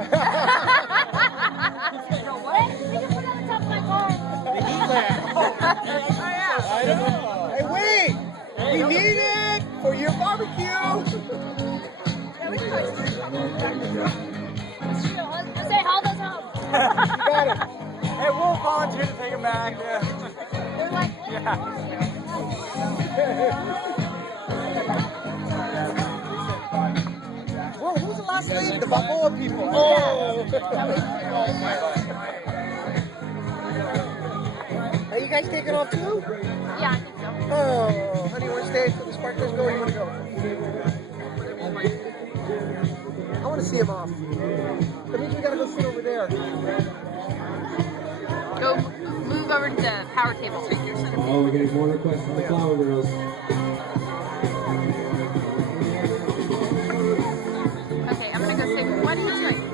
You can put it on the top of my car. The I know. Hey, wait! We need it for your barbecue! Yeah, we can probably say how those home. You got it. Hey, we'll volunteer to take him back. We're like, Whoa, who was the last lady? The Balboa people. Oh! Are you guys taking off too? yeah, I think so. Oh, honey, you want to stay for the Sparklers go or you want to go? I want to see him off. That means we got to go sit over there. Go move over to the power table. Oh, we're getting more requests from the Flower Girls. Okay, I'm gonna go say what is this right?